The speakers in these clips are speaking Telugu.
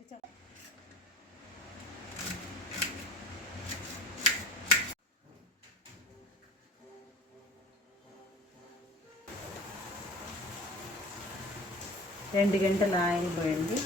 చపాతి రెండు గంటలు ఆయిల్ పోయండి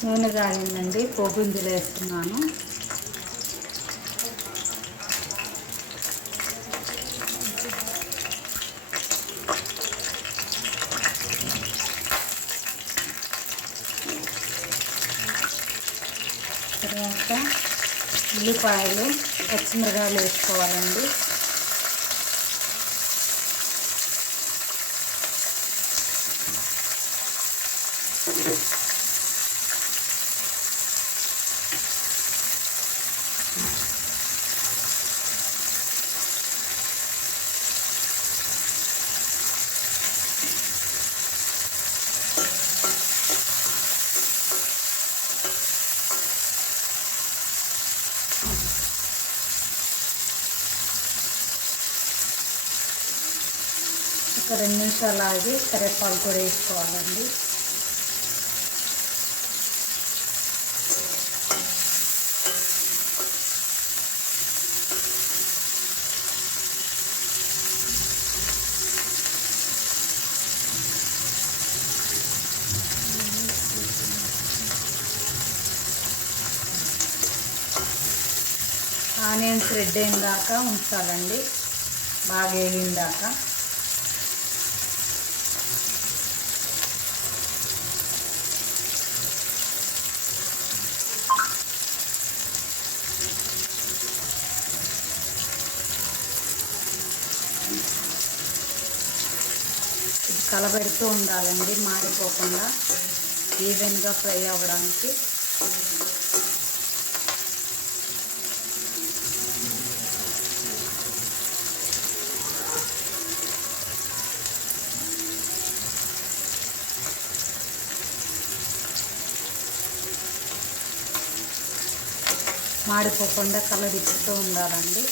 నూనె కాగిందండి పోపు ఇందులో వేస్తున్నాను తర్వాత ఉల్లిపాయలు పచ్చిమిరకాయలు వేసుకోవాలండి. ఒక రెండు నిమిషాలు ఆగి కరివేపాకు కూడా వేసుకోవాలండి. ఆనియన్స్ రెడ్ అయిన దాకా ఉంచాలండి. బాగా వేగిన దాకా. కలబెడుతూ ఉండాలండి మాడిపోకుండా ఈవెన్గా ఫ్రై అవ్వడానికి. మాడిపోకుండా కలదిప్పుతూ ఉండాలండి.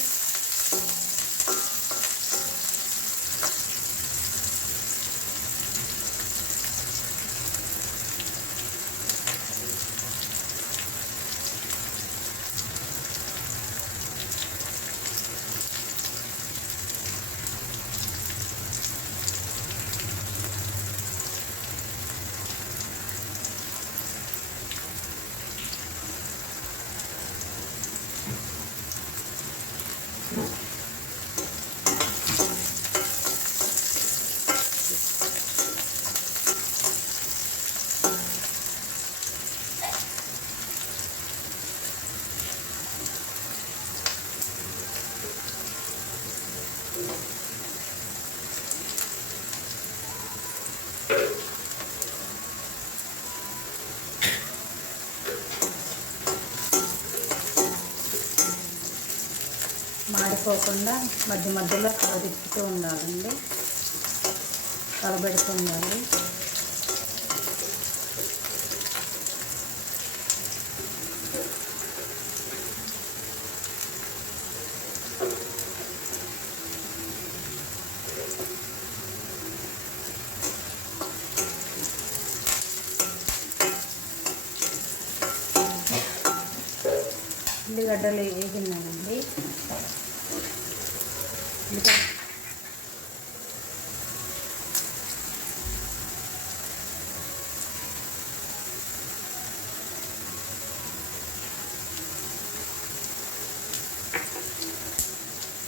మాడిపోకుండా మధ్య మధ్యలో కలదిప్పుతూ ఉండాలండి. కలబెడుతూ ఉండాలి.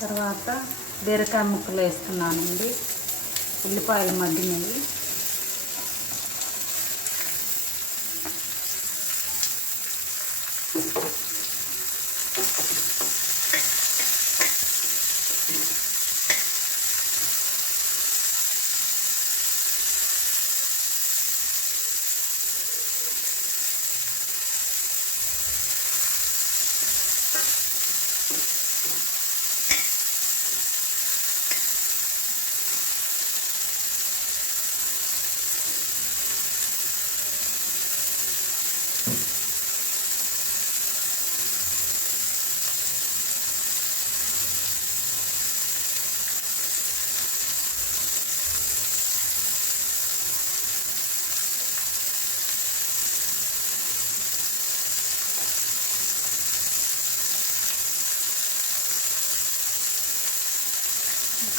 తర్వాత బీరకాయ ముక్కలు వేస్తున్నానండి. ఉల్లిపాయలు మగ్గినవి.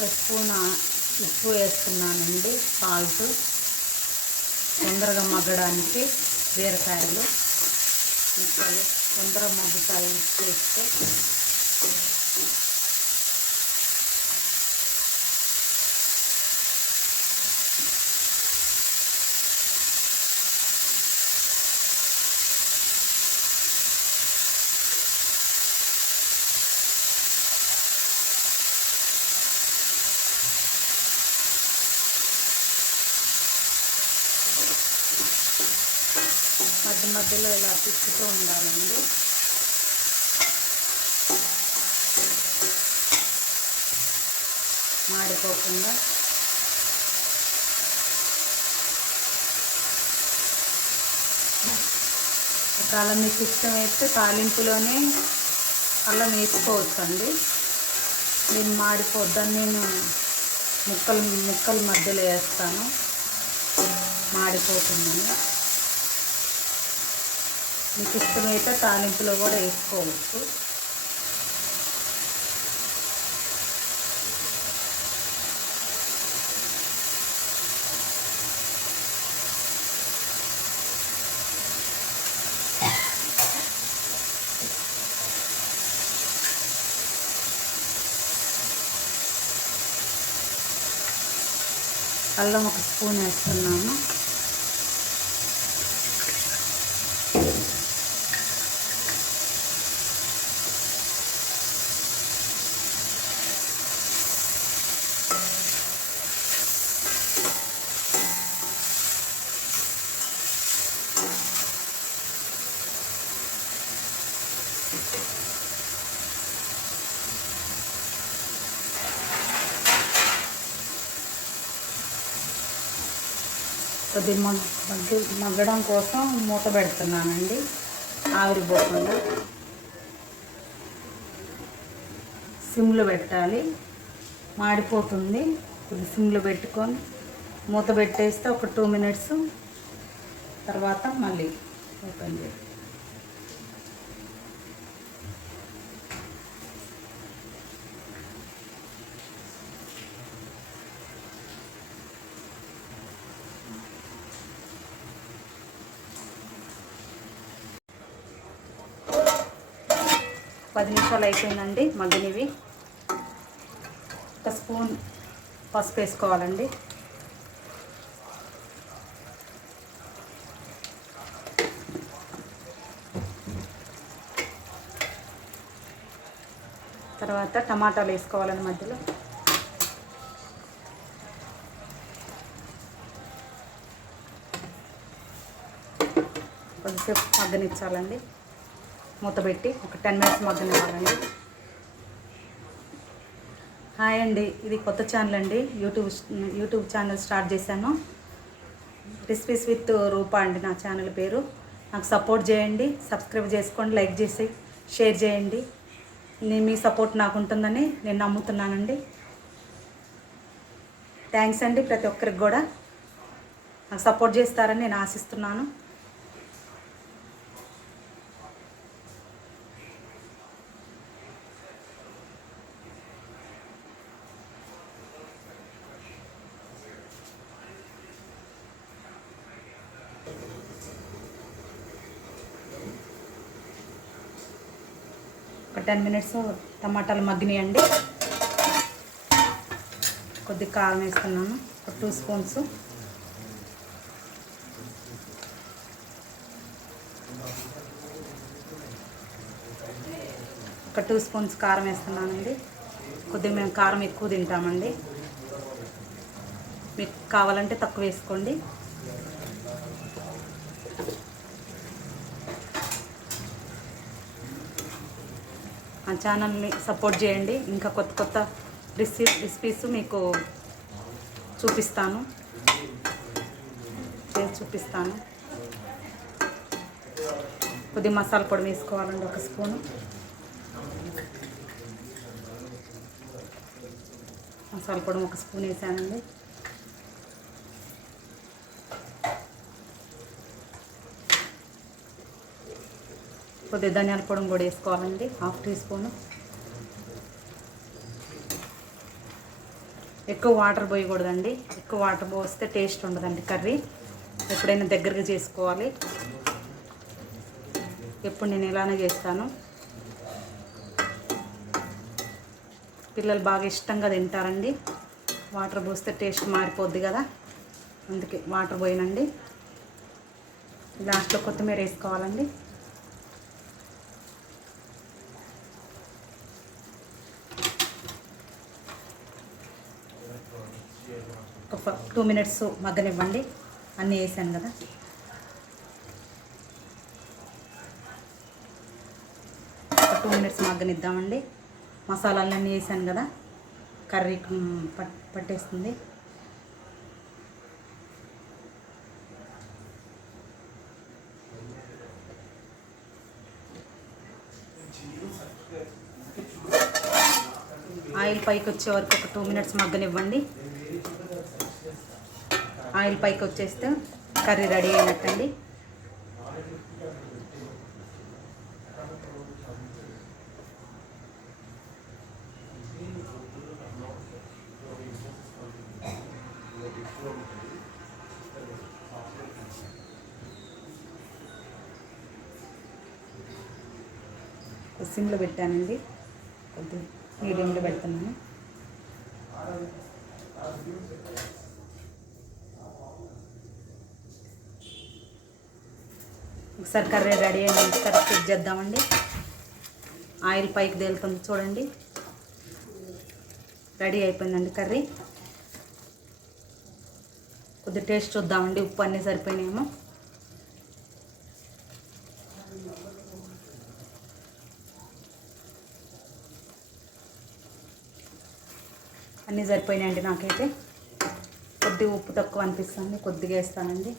ఒక స్పూన్ ఉప్పు వేస్తున్నానండి సాల్ట్. తొందరగా మగ్గడానికి బీరకాయలు. తొందరగా మగ్గుతాయి ఉప్పు వేస్తే. మధ్యలో ఇలా తిప్పుతూ ఉండాలండి. మాడిపోకుండా. ఒకవేళ మీకు ఇష్టమైతే తాలింపులోనే అల్లం వేసుకోవచ్చు అండి నేను మాడిపోద్దని నేను ముక్కలు ముక్కల మధ్యలో వేస్తాను. మాడిపోతుందని మీకు ఇష్టమైతే తాలింపులో కూడా వేసుకోవచ్చు. అల్లం ఒక స్పూన్ వేస్తున్నాము కొద్ది మగ్ మగ్గి మగ్గడం కోసం మూత పెడుతున్నానండి. ఆవిరిపోకుండా సిమ్లో పెట్టాలి. మాడిపోతుంది. కొద్ది సిమ్లో పెట్టుకొని మూత పెట్టేస్తే ఒక టూ మినిట్స్ తర్వాత మళ్ళీ ఓపెన్ చేయాలి. పది నిమిషాలు అయిపోయిందండి మగ్గనివి. ఒక స్పూన్ పసుపు వేసుకోవాలండి. తర్వాత టమాటాలు వేసుకోవాలండి మధ్యలో. కొద్దిసేపు మగ్గనిచ్చాలండి. మూత పెట్టి ఒక టెన్ మినిట్స్ మగ్గనివ్వాలండి హాయ్ అండి ఇది కొత్త ఛానల్ అండి. యూట్యూబ్ యూట్యూబ్ ఛానల్ స్టార్ట్ చేశాను. రెసిపీస్ విత్ రూపా అండి నా ఛానల్ పేరు. నాకు సపోర్ట్ చేయండి సబ్స్క్రైబ్ చేసుకోండి లైక్ చేసి షేర్ చేయండి. నేను మీ సపోర్ట్ నాకు ఉంటుందని నేను నమ్ముతున్నానండి. థ్యాంక్స్ అండి ప్రతి ఒక్కరికి కూడా. నాకు సపోర్ట్ చేస్తారని నేను ఆశిస్తున్నాను. టెన్ మినిట్స్ టమాటాలు మగ్గినాయండి. కొద్దిగా కారం వేస్తున్నాను ఒక టూ స్పూన్స్ ఒక టూ స్పూన్స్ కారం వేస్తున్నానండి. కొద్దిగా మేము కారం ఎక్కువ తింటామండి. మీకు కావాలంటే తక్కువ వేసుకోండి. ఆ ఛానల్ని సపోర్ట్ చేయండి. ఇంకా కొత్త కొత్త రెసిపీ రెసిపీస్ మీకు చూపిస్తాను. చేసి చూపిస్తాను. కొద్ది మసాలా పొడి వేసుకోవాలండి ఒక స్పూను. మసాలా పొడి ఒక స్పూన్ వేసానండి. కొద్దిగా ధనియాల పొడి కూడా వేసుకోవాలండి. Half teaspoon. ఎక్కువ వాటర్ పోయకూడదండి. ఎక్కువ వాటర్ పోస్తే టేస్ట్ ఉండదండి కర్రీ. ఎప్పుడైనా దగ్గరగా చేసుకోవాలి. ఎప్పుడు నేను ఇలానే చేస్తాను. పిల్లలు బాగా ఇష్టంగా తింటారండి. వాటర్ పోస్తే టేస్ట్ మారిపోద్ది కదా. అందుకే వాటర్ పోయినండి. లాస్ట్లో కొత్తిమీర వేసుకోవాలండి ఒక టూ మినిట్స్ మగ్గనివ్వండి. అన్నీ వేసాను కదా. ఒక టూ మినిట్స్ మగ్గనిద్దామండి. మసాలాలన్నీ వేసాను కదా. కర్రీ పట్ పట్టేస్తుంది. ఆయిల్ పైకి వచ్చే వరకు ఒక టూ మినిట్స్ మగ్గనివ్వండి. ఆయిల్ పైకి వచ్చేస్తే కర్రీ రెడీ అయినట్టండి. సిమ్లో పెట్టానండి. కొద్దిగా మీడియంలో పెడుతున్నాను. మిక్సర్ కర్రీ రెడీ అయిన మిక్సర్ చెక్ చేద్దామండి. ఆయిల్ పైకి తేలుతుంది చూడండి. రెడీ అయిపోయిందండి కర్రీ. కొద్ది టేస్ట్ చూద్దామండి. ఉప్పు అన్నీ సరిపోయినాయేమో. అన్నీ సరిపోయినాయండి నాకైతే. కొద్దిగా ఉప్పు తక్కువ అనిపిస్తుంది. కొద్దిగా వేస్తానండి.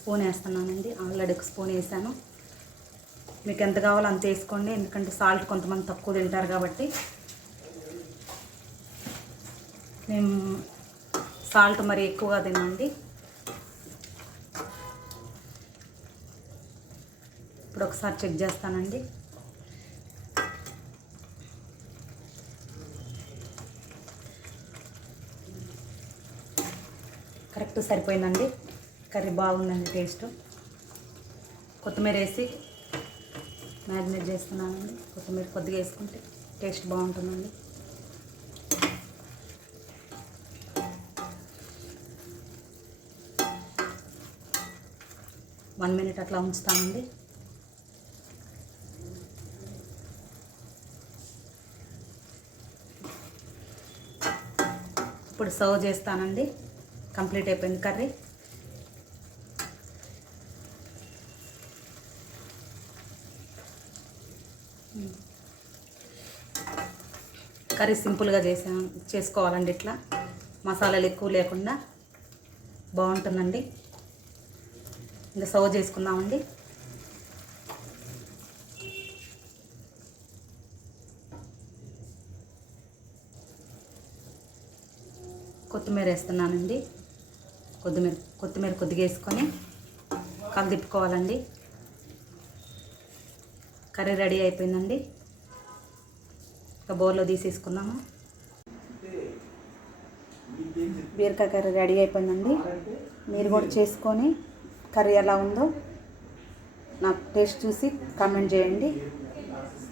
స్పూన్ వేస్తున్నానండి. ఆల్రెడీ ఒక స్పూన్ వేసాను. మీకు ఎంత కావాలో అంత వేసుకోండి. ఎందుకంటే సాల్ట్ కొంతమంది తక్కువ తింటారు కాబట్టి. మేము సాల్ట్ మరి ఎక్కువగా తినండి ఇప్పుడు ఒకసారి చెక్ చేస్తానండి. కరెక్ట్ సరిపోయిందండి. కర్రీ బాగుందండి టేస్ట్. కొత్తిమీర వేసి మ్యారినేట్ చేస్తున్నానండి. కొత్తిమీర కొద్దిగా వేసుకుంటే టేస్ట్ బాగుంటుందండి. వన్ మినిట్ అట్లా ఉంచుతామండి ఇప్పుడు సర్వ్ చేస్తానండి. కంప్లీట్ అయిపోయింది కర్రీ. కర్రీ సింపుల్గా చేసా చేసుకోవాలండి ఇట్లా. మసాలాలు ఎక్కువ లేకుండా బాగుంటుందండి. ఇంకా సర్వ్ చేసుకుందామండి. కొత్తిమీర వేస్తున్నానండి. కొత్తిమీర కొత్తిమీర కొద్దిగా వేసుకొని కలిదిప్పుకోవాలండి కర్రీ రెడీ అయిపోయిందండి. ఒక బౌల్లో తీసేసుకున్నాము బీరకాయ కర్రీ రెడీ అయిపోయిందండి. మీరు కూడా చేసుకొని కర్రీ ఎలా ఉందో నాకు టేస్ట్ చూసి కామెంట్ చేయండి.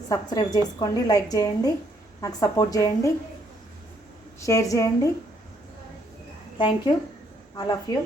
సబ్స్క్రైబ్ చేసుకోండి లైక్ చేయండి నాకు సపోర్ట్ చేయండి షేర్ చేయండి. Thank you all of you.